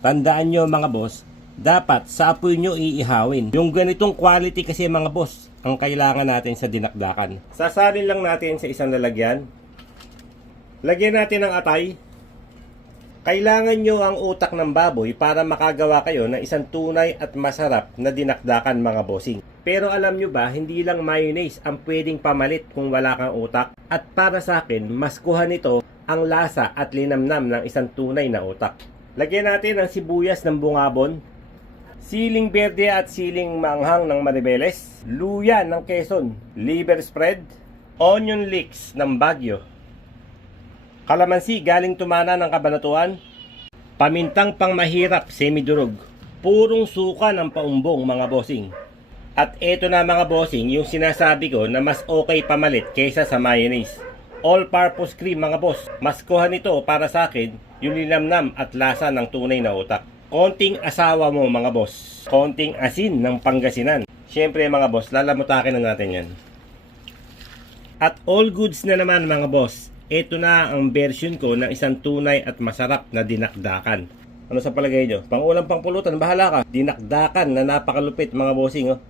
Tandaan nyo mga boss, dapat sa apoy nyo iihawin. Yung ganitong quality kasi mga boss, ang kailangan natin sa dinakdakan. Sasalin lang natin sa isang lalagyan. Lagyan natin ng atay. Kailangan nyo ang utak ng baboy para makagawa kayo ng isang tunay at masarap na dinakdakan mga bossing. Pero alam nyo ba, hindi lang mayonnaise ang pwedeng pamalit kung wala kang utak. At para sa akin, mas kuha nito ang lasa at linamnam ng isang tunay na utak. Lagyan natin ang sibuyas ng bungabon, siling berde at siling manghang ng Maribeles, luya ng Quezon, liver spread, onion leeks ng Baguio, kalamansi galing Tumana ng Cabanatuan, pamintang pangmahirap semidurog, purong suka ng paumbong mga bossing. At eto na mga bossing, yung sinasabi ko na mas okay pamalit kaysa sa mayonnaise. All-purpose cream mga boss. Mas kuha nito para sa akin yung linamnam at lasa ng tunay na utak. Konting asawa mo mga boss. Konting asin ng Pangasinan. Siyempre mga boss, lalamutakin na natin yan. At all goods na naman mga boss. Ito na ang version ko ng isang tunay at masarap na dinakdakan. Ano sa palagay nyo? Pang ulam pang pulutan, bahala ka. Dinakdakan na napakalupit mga bossing. Oh.